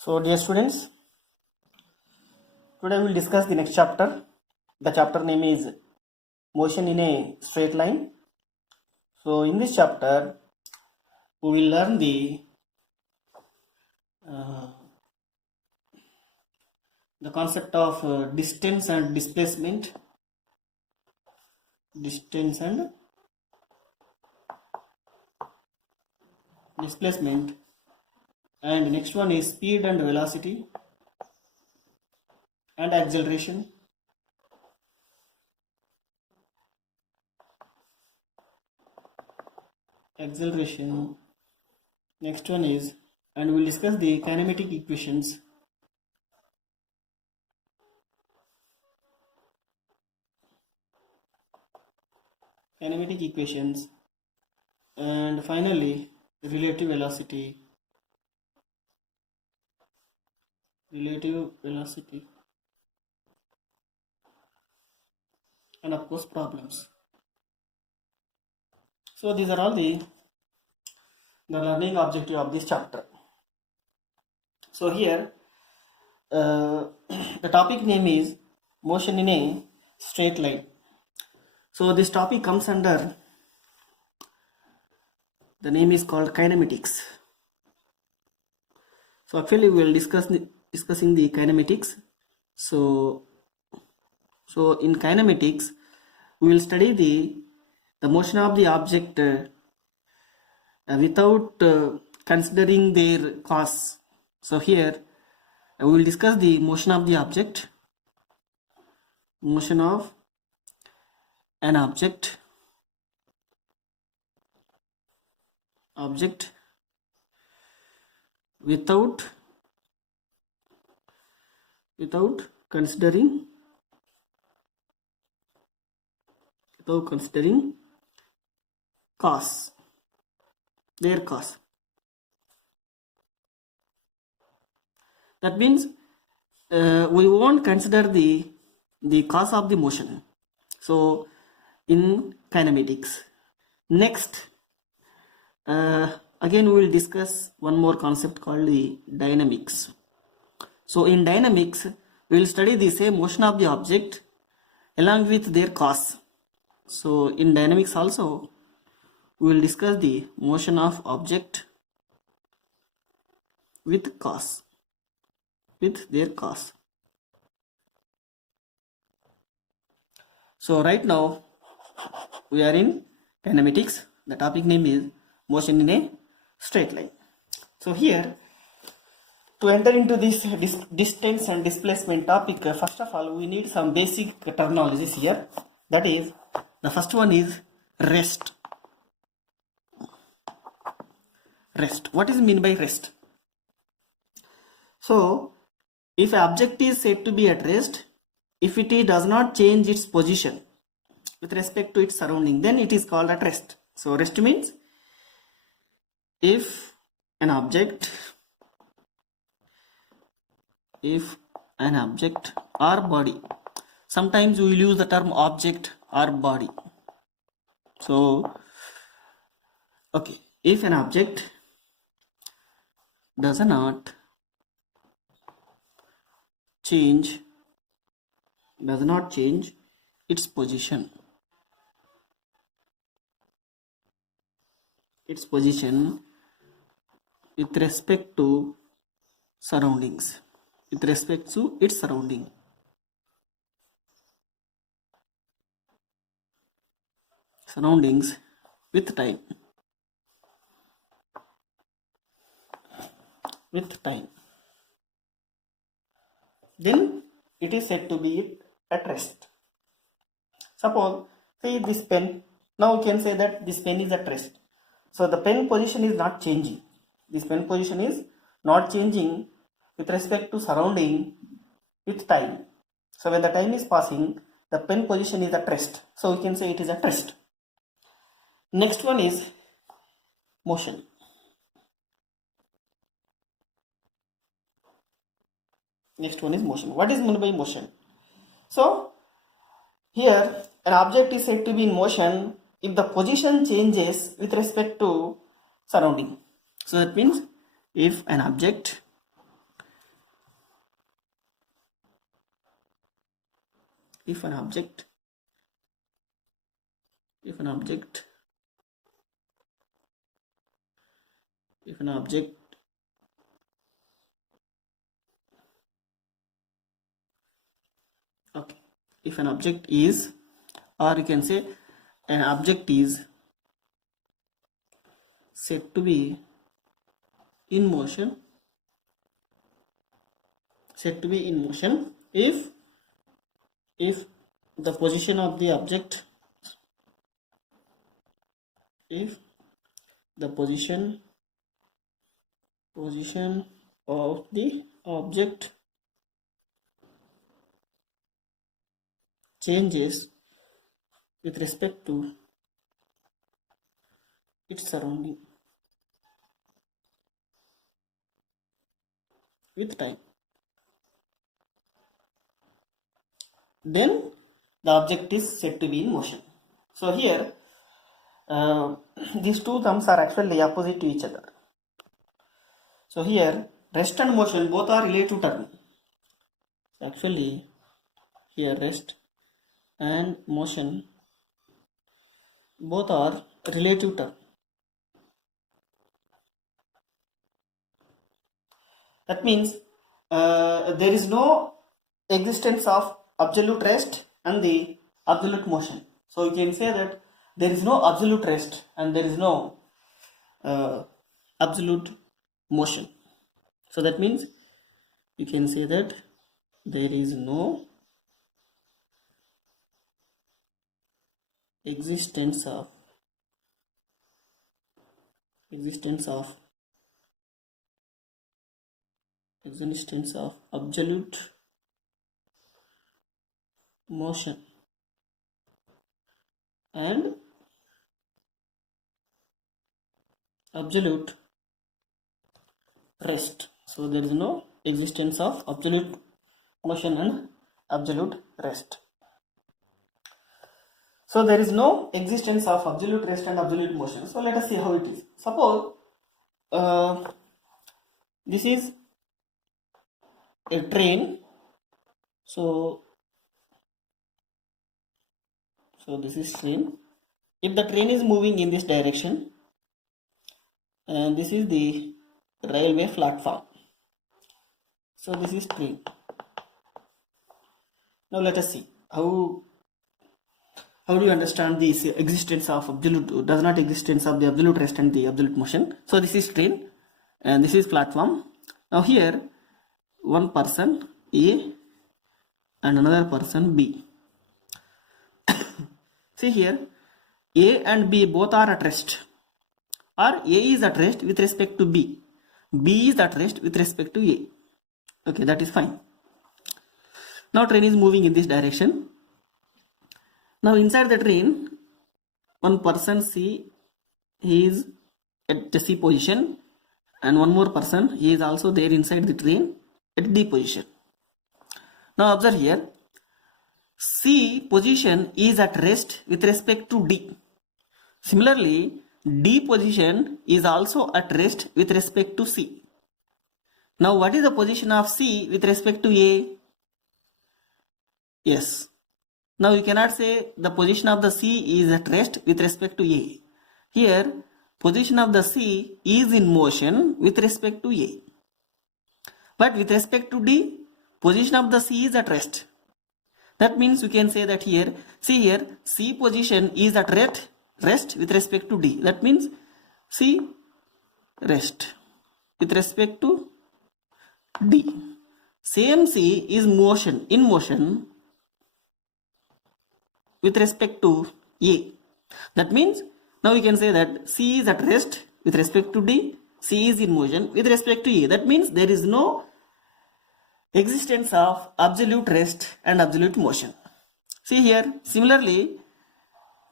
So, dear students, today we will discuss the next chapter. The chapter name is Motion in a Straight Line. So, in this chapter, we will learn the concept of distance and displacement. Distance and displacement. And next one is speed and velocity and acceleration. Acceleration. Next one is, and we will discuss the kinematic equations. Kinematic equations, and finally relative velocity. And of course problems. So these are all the learning objective of this chapter. So here the topic name is motion in a straight line. So this topic comes under, the name is called kinematics. So actually we will discussing the kinematics. So in kinematics we will study the motion of the object without considering their cause. So here we will discuss the motion of the object, motion of an object without considering cause, their cause. That means we won't consider the cause of the motion. So in kinematics, next again we will discuss one more concept called the dynamics. So in dynamics we will study the same motion of the object along with their cause. So in dynamics also we will discuss the motion of object with cause, with their cause. So right now we are in kinematics. The topic name is motion in a straight line. So here, to enter into this distance and displacement topic, first of all we need some basic terminologies here. That is, the first one is rest. Rest. What is meant by rest? So if an object is said to be at rest, if it does not change its position with respect to its surrounding, then it is called at rest. So rest means if an object or body, sometimes we will use the term object or body. So okay, if an object does not change its position with respect to surroundings, its surrounding, with time, then it is said to be at rest. Suppose, say this pen, now we can say that this pen is at rest. So the pen position is not changing. This pen position is not changing with respect to surrounding with time. So when the time is passing, the pen position is at rest. So we can say it is at rest. Next one is motion. What is meant by motion? So here an object is said to be in motion if the position changes with respect to surrounding. So that means if an object if an object okay, if an object is, or you can say an object is said to be in motion if the position of the object position of the object changes with respect to its surrounding with time, then the object is said to be in motion. So here these two terms are actually opposite to each other. So here rest and motion both are relative terms. Actually here rest and motion both are relative terms. That means there is no existence of absolute rest and the absolute motion. So you can say that there is no absolute rest and there is no absolute motion. So that means you can say that there is no existence of absolute motion and absolute rest. So there is no existence of absolute motion and absolute rest. So there is no existence of absolute rest and absolute motion. So let us see how it is. Suppose this is a train. So this is train. If the train is moving in this direction, and this is the railway platform. So this is train. Now let us see how do you understand this existence of absolute existence of the absolute rest and the absolute motion. So this is train and this is platform. Now here one person A and another person B. See here A and B both are at rest, or A is at rest with respect to B. B is at rest with respect to A. Okay, that is fine. Now train is moving in this direction. Now inside the train, one person C, he is at the C position, and one more person, he is also there inside the train at D position. Now observe here, C position is at rest with respect to D. Similarly, D position is also at rest with respect to C. Now what is the position of C with respect to A? Yes. Now you cannot say the position of the C is at rest with respect to A. Here position of the C is in motion with respect to A. But with respect to D, position of the C is at rest. That means you can say that here, see here, C position is at rest with respect to D. That means C rest with respect to D. Same C is in motion with respect to A. That means now we can say that C is at rest with respect to D, C is in motion with respect to A. That means there is no existence of absolute rest and absolute motion. See here, similarly,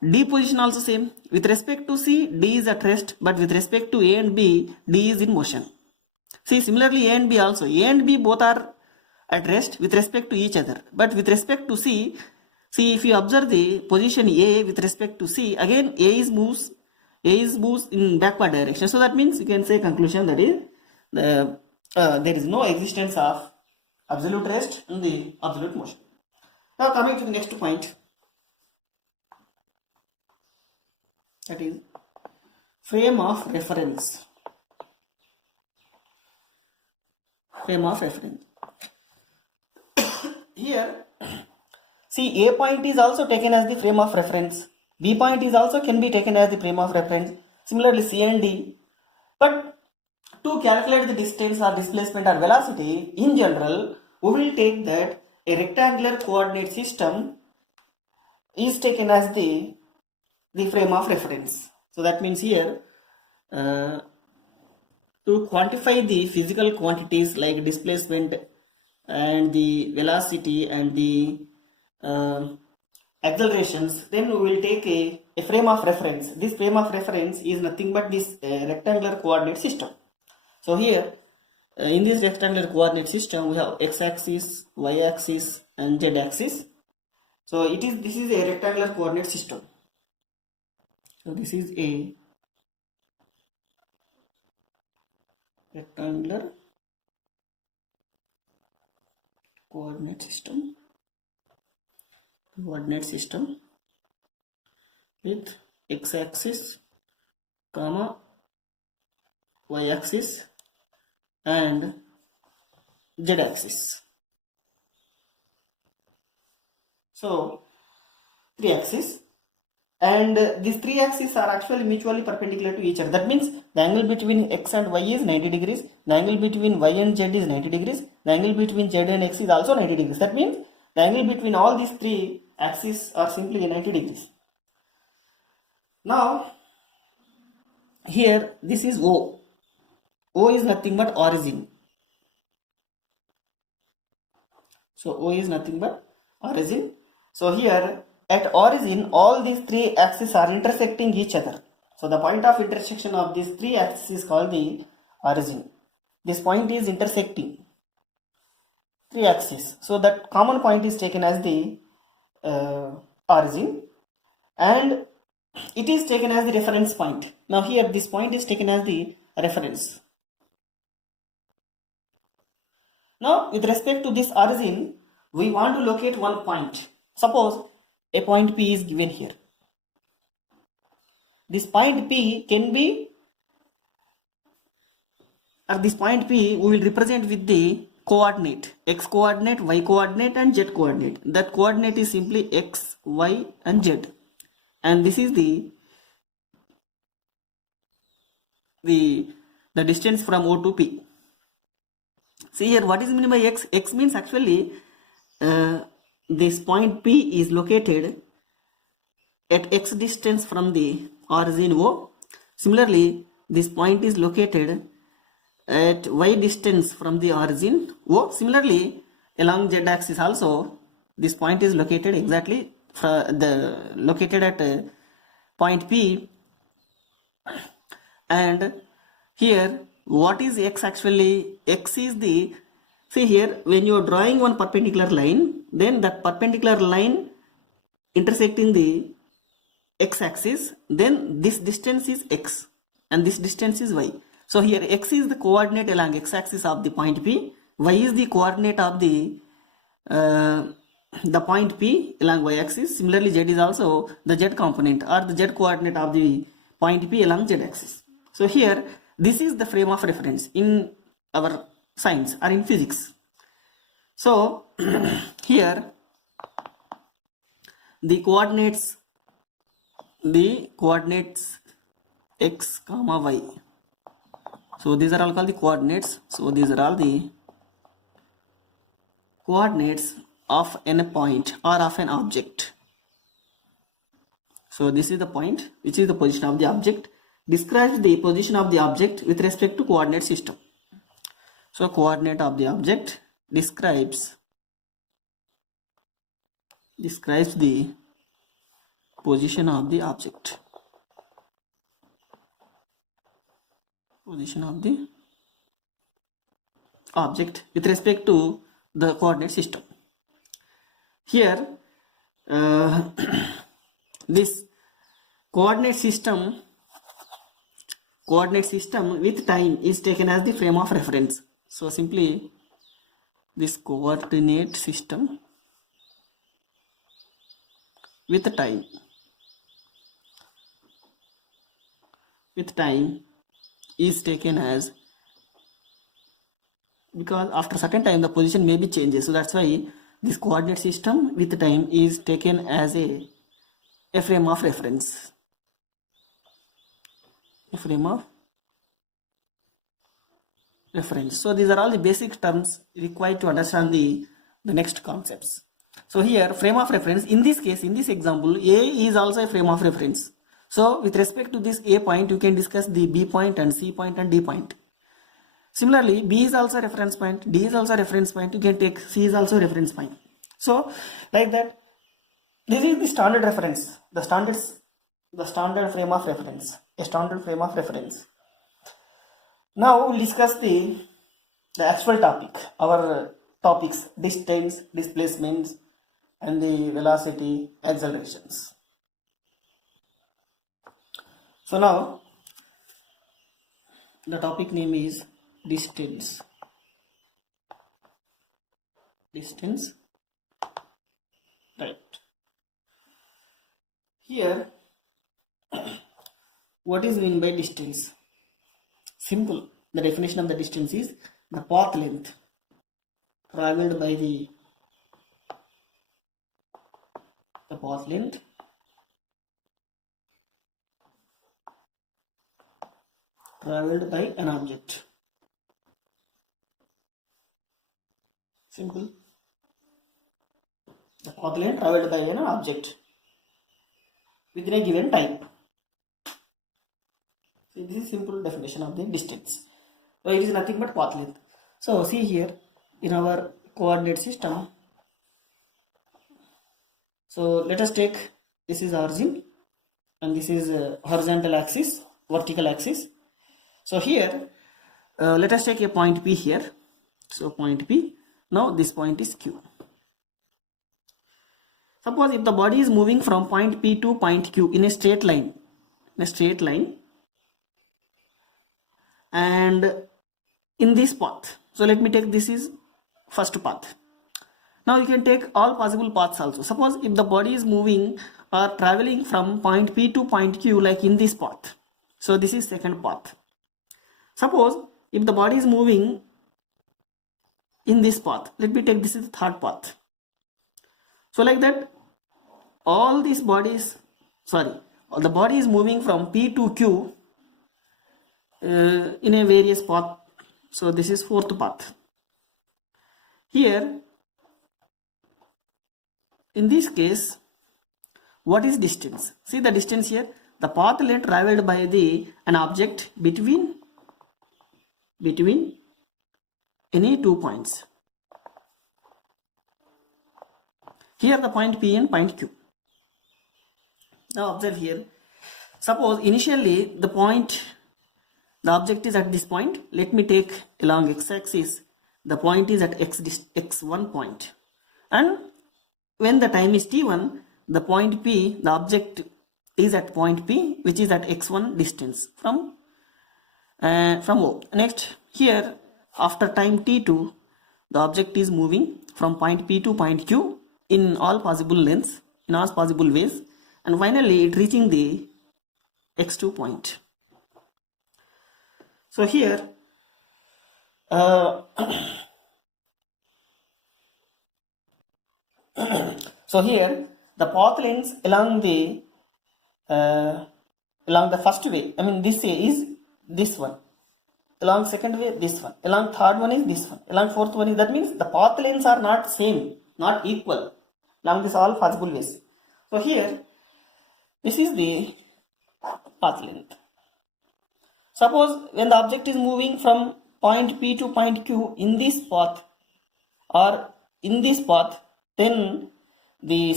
D position also same. With respect to C, D is at rest, but with respect to A and B, D is in motion. See, similarly, A and B also. A and B both are at rest with respect to each other. But with respect to C, see, if you observe the position A with respect to C, again A is moves in backward direction. So that means you can say conclusion that is there is no existence of absolute rest and the absolute motion. Now coming to the next point, that is frame of reference. Frame of reference. Here, see, A point is also taken as the frame of reference. B point is also can be taken as the frame of reference. Similarly, C and D. But to calculate the distance or displacement or velocity, in general, we will take that a rectangular coordinate system is taken as the frame of reference. So that means here, to quantify the physical quantities like displacement and the velocity and the accelerations, then we will take a frame of reference. This frame of reference is nothing but this rectangular coordinate system. So here, in this rectangular coordinate system, we have x-axis, y-axis and z-axis. So this is a rectangular coordinate system. So this is a rectangular coordinate system with x-axis, comma, y-axis and z-axis. So 3 axes, and these 3 axes are actually mutually perpendicular to each other. That means the angle between x and y is 90 degrees, the angle between y and z is 90 degrees, the angle between z and x is also 90 degrees. That means the angle between all these 3 axes are simply 90 degrees. Now here this is O. O is nothing but origin. So O is nothing but origin. So here at origin, all these 3 axes are intersecting each other. So the point of intersection of these 3 axes is called the origin. This point is intersecting 3 axes. So that common point is taken as the origin, and it is taken as the reference point. Now here this point is taken as the reference. Now with respect to this origin, we want to locate one point. Suppose a point P is given here. This point P can be, at this point P we will represent with the coordinate, x coordinate, y coordinate and z coordinate. That coordinate is simply x, y and z, and this is the distance from O to P. See here, what is meant by x? X means actually this point P is located at x distance from the origin O. Similarly, this point is located at y distance from the origin O. Similarly, along z axis also, this point is located exactly located at point P. And here, what is x actually? X is the, see here, when you are drawing one perpendicular line, then that perpendicular line intersecting the x-axis, then this distance is x and this distance is y. So here x is the coordinate along x-axis of the point P, y is the coordinate of the point P along y-axis. Similarly, z is also the z component or the z coordinate of the point P along z-axis. So here, this is the frame of reference in our science or in physics. So here the coordinates x comma y. So these are all called the coordinates. So these are all the coordinates of an point or of an object. So this is the point, which is the position of the object, describes the position of the object with respect to coordinate system. So coordinate of the object describes the position of the object. Position of the object with respect to the coordinate system. Here this coordinate system with time is taken as the frame of reference. So simply this coordinate system with time. With time is taken as, because after certain time the position may be changes, so that's why this coordinate system with time is taken as a frame of reference. A frame of reference. So these are all the basic terms required to understand the next concepts. So here frame of reference, in this case, in this example, A is also a frame of reference. So with respect to this A point, you can discuss the B point and C point and D point. Similarly, B is also a reference point, D is also a reference point, you can take C is also a reference point. So like that, this is the standard reference, the standard frame of reference, a standard frame of reference. Now we'll discuss the actual topic, our topics, distance, displacements, and the velocity, accelerations. So now the topic name is distance. Distance, right? Here, what is meant by distance? Simple. The definition of the distance is the path length traveled by the path length traveled by an object. Simple. The path length traveled by an object within a given time. So this is simple definition of the distance. So it is nothing but path length. So see here in our coordinate system. So let us take, this is origin and this is horizontal axis, vertical axis. So here let us take a point P here. So point P. Now this point is Q. Suppose if the body is moving from point P to point Q in a straight line, and in this path. So let me take, this is first path. Now you can take all possible paths also. Suppose if the body is moving or traveling from point P to point Q like in this path. So this is second path. Suppose if the body is moving in this path, let me take, this is the third path. So like that, all these bodies, the body is moving from P to Q in a various path. So this is fourth path. Here, in this case, what is distance? See the distance here, the path length traveled by an object between any 2 points. Here the point P and point Q. Now observe here, suppose initially the object is at this point. Let me take along x-axis, the point is at x1 point, and when the time is t1, the point P, the object is at point P, which is at x1 distance from O. Next, here after time t2, the object is moving from point P to point Q in all possible lengths, in all possible ways, and finally it reaching the x2 point. So here the path lengths along the first way, I mean this way is this one, along second way this one, along third one is this one, along fourth one is, that means the path lengths are not same, not equal along this all possible ways. So here this is the path length. Suppose when the object is moving from point P to point Q in this path or in this path, then the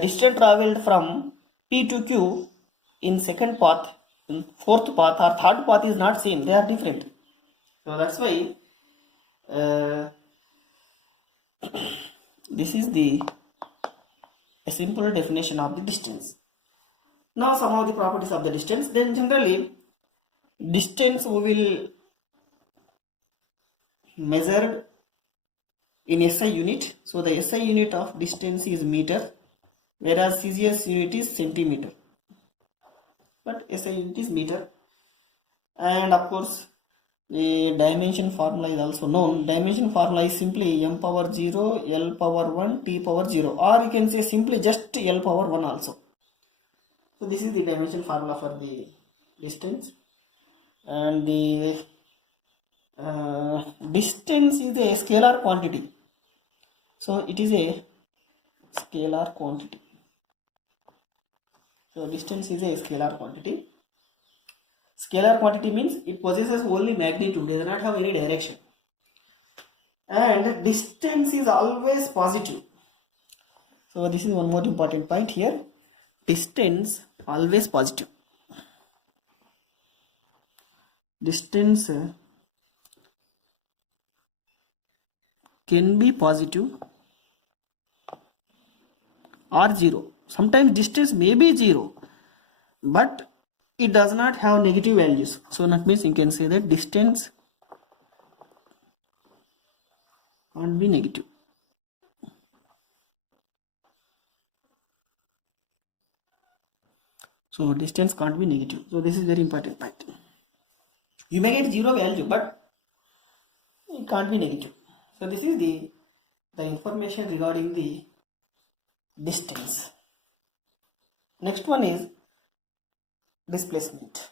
distance traveled from P to Q in second path, in fourth path or third path is not same, they are different. So that's why this is a simple definition of the distance. Now some of the properties of the distance. Then generally distance we will measure in SI unit. So the SI unit of distance is meter. whereas CGS unit is centimeter, but SI unit is meter. And of course the dimension formula is also known. Dimension formula is simply m power 0, L power 1, T power 0, or you can say simply just L power 1 also. So this is the dimension formula for the distance. And the distance is a scalar quantity. So it is a scalar quantity. So distance is a scalar quantity. Scalar quantity means it possesses only magnitude, does not have any direction. And distance is always positive. So this is one more important point here. Distance always positive. Distance can be positive or 0. Sometimes distance may be 0, but it does not have negative values. So that means you can say that distance can't be negative. So distance can't be negative. So this is very important point. You may get 0 value, but it can't be negative. So this is the information regarding the distance. Next one is displacement.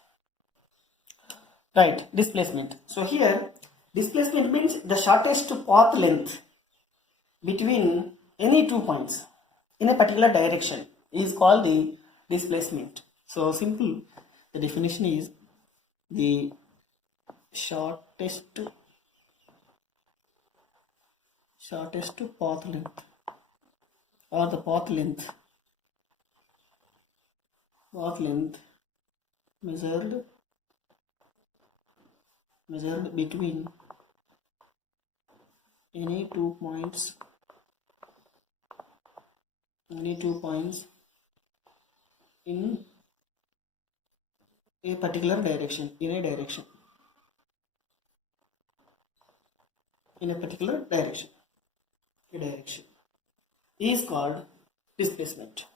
Right, displacement. So here displacement means the shortest path length between any 2 points in a particular direction is called the displacement. So simple, the definition is the shortest path length, or the path length measured between any 2 points in a particular direction, in a particular direction, is called displacement.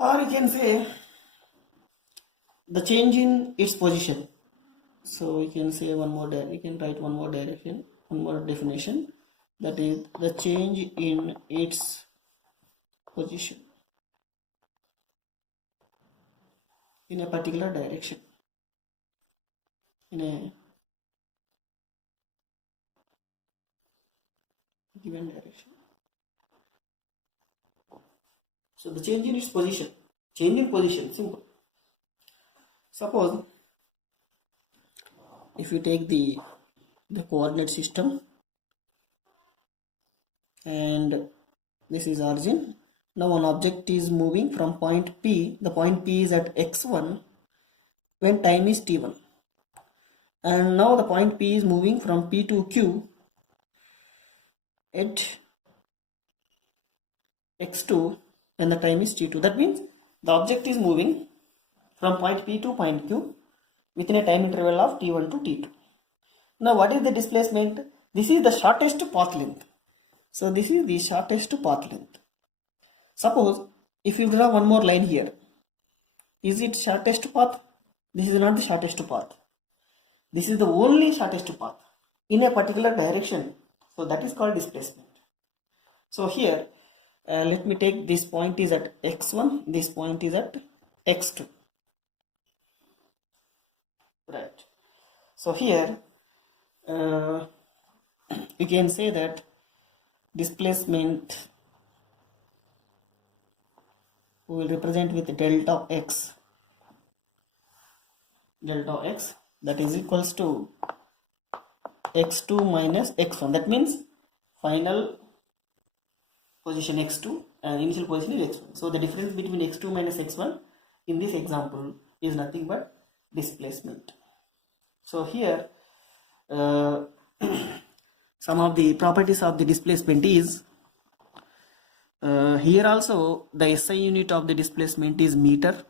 Or you can say the change in its position. So you can say you can write one more definition, that is the change in its position in a particular direction, in a given direction. So the change in its position, simple. Suppose if you take the coordinate system, and this is origin. Now an object is moving from point P. The point P is at x1 when time is t1, and now the point P is moving from P to Q at x2 when the time is t2. That means the object is moving from point P to point Q within a time interval of t1 to t2. Now what is the displacement? This is the shortest path length. So this is the shortest path length. Suppose if you draw one more line here, is it shortest path? This is not the shortest path. This is the only shortest path in a particular direction. So that is called displacement. So here let me take this point is at x1, this point is at x2. Right. So here you can say that displacement we will represent with delta x, that is equals to x2 minus x1. That means final position x2 and initial position is x1. So the difference between x2 minus x1 in this example is nothing but displacement. So here some of the properties of the displacement is here also the SI unit of the displacement is meter,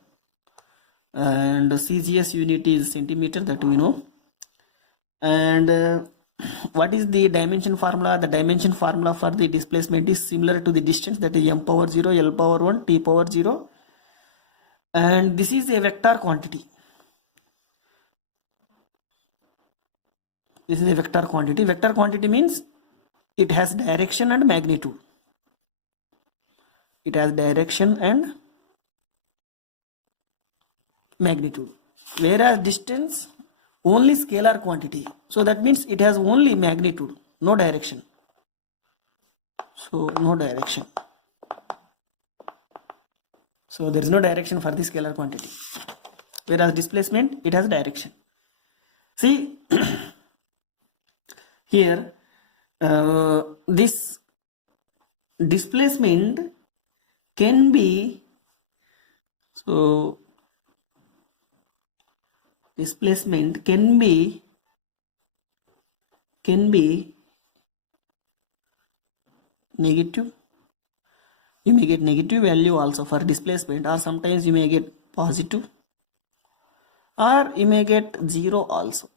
and CGS unit is centimeter, that we know. And what is the dimension formula? The dimension formula for the displacement is similar to the distance, that is m power 0, L power 1, T power 0, and this is a vector quantity. This is a vector quantity. Vector quantity means it has direction and magnitude. It has direction and magnitude. Whereas distance only scalar quantity. So that means it has only magnitude, no direction. So no direction. So there is no direction for the scalar quantity. Whereas displacement, it has direction. See here, this displacement can be, so displacement can be negative. You may get negative value also for displacement, or sometimes you may get positive, or you may get 0 also.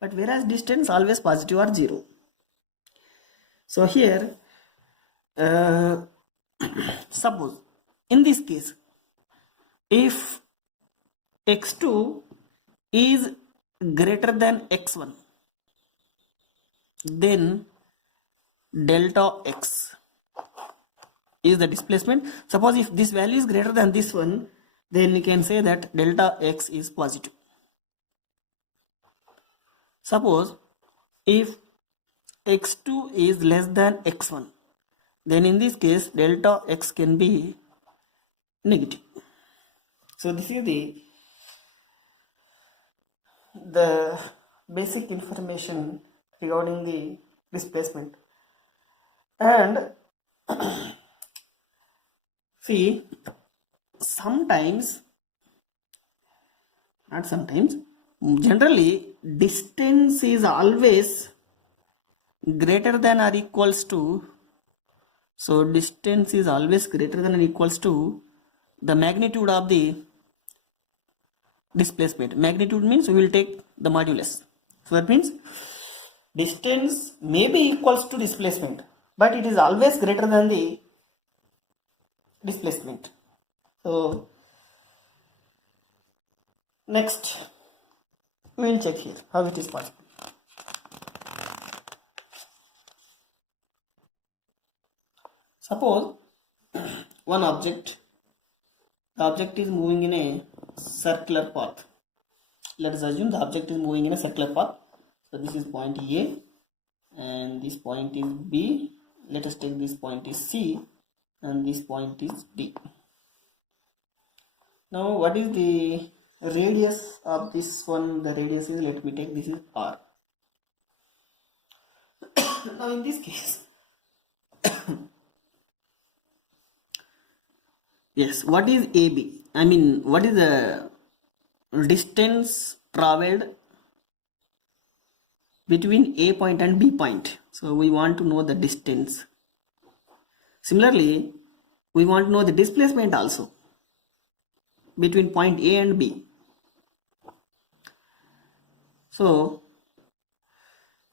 But whereas distance always positive or 0. So here, suppose in this case, if x2 is greater than x1, then delta x is the displacement. Suppose if this value is greater than this one, then you can say that delta x is positive. Suppose if x2 is less than x1, then in this case delta x can be negative. So this is the basic information regarding the displacement. And see, sometimes, not sometimes, generally distance is always greater than or equals to, so distance is always greater than or equals to the magnitude of the displacement. Magnitude means we will take the modulus. So that means distance may be equals to displacement, but it is always greater than the displacement. So next we will check here how it is possible. Suppose one object, the object is moving in a circular path. Let us assume the object is moving in a circular path. So this is point A and this point is B. Let us take this point is C and this point is D. Now what is the radius of this one? The radius is, let me take, this is R. Now in this case, yes, what is AB? I mean, what is the distance traveled between A point and B point? So we want to know the distance. Similarly, we want to know the displacement also between point A and B. So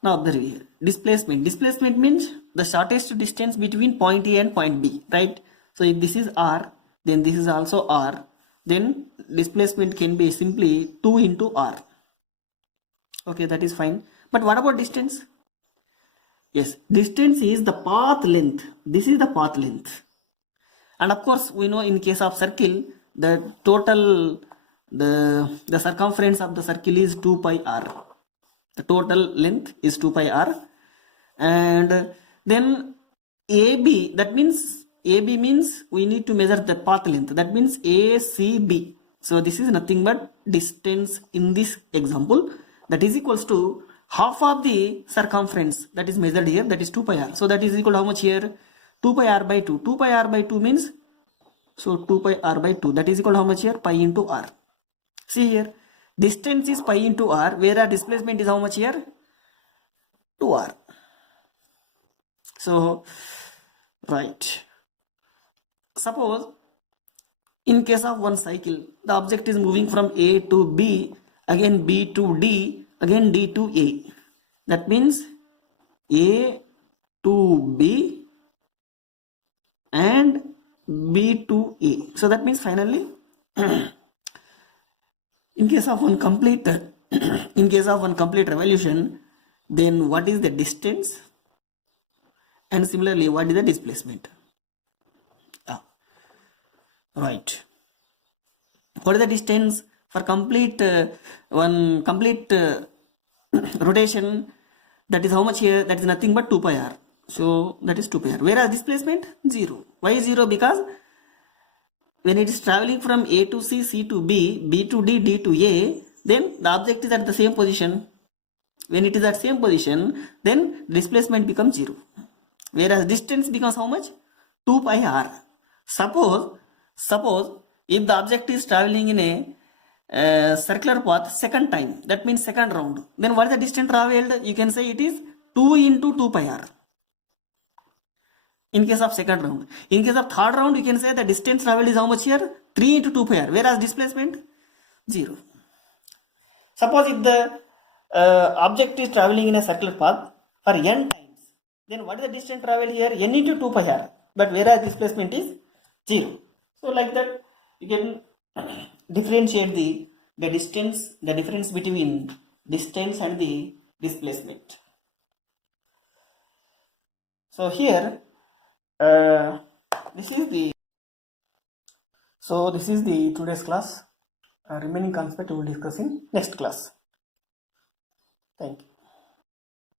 now observe here, displacement. Displacement means the shortest distance between point A and point B, right? So if this is R, then this is also R, then displacement can be simply 2 into R. Okay, that is fine. But what about distance? Yes, distance is the path length. This is the path length. And of course, we know in case of circle, the total, the circumference of the circle is 2 pi R. The total length is 2 pi R. And then AB, that means AB means we need to measure the path length. That means ACB. So this is nothing but distance in this example. That is equals to half of the circumference that is measured here, that is 2 pi R. So that is equal to how much here? 2 pi R by 2. 2 pi R by 2 means, so 2 pi R by 2. That is equal to how much here? Pi into R. See here, distance is pi into R, whereas displacement is how much here? 2R. So, right. Suppose In case of one cycle, the object is moving from A to B, again B to D, again D to A. That means A to B and B to A. So that means finally, in case of one complete revolution, then what is the distance, and similarly what is the displacement? Right. What is the distance for complete rotation? That is how much here? That is nothing but 2 pi r. So that is 2 pi r. Whereas displacement 0. Why 0? Because when it is traveling from A to C, C to B, B to D, D to A, then the object is at the same position. When it is at same position, then displacement becomes 0. Whereas distance becomes how much? 2 pi r. Suppose if the object is traveling in a circular path second time, that means second round, then what is the distance traveled? You can say it is 2 into 2 pi r. In case of second round. In case of third round, you can say the distance traveled is how much here? 3 into 2 pi r. Whereas displacement 0. Suppose if the object is traveling in a circular path for n times, then what is the distance traveled here? N into 2 pi r. But whereas displacement is 0. So like that, you can differentiate the distance, the difference between distance and the displacement. So here, this is the today's class. Remaining concept we will discuss in next class. Thank you.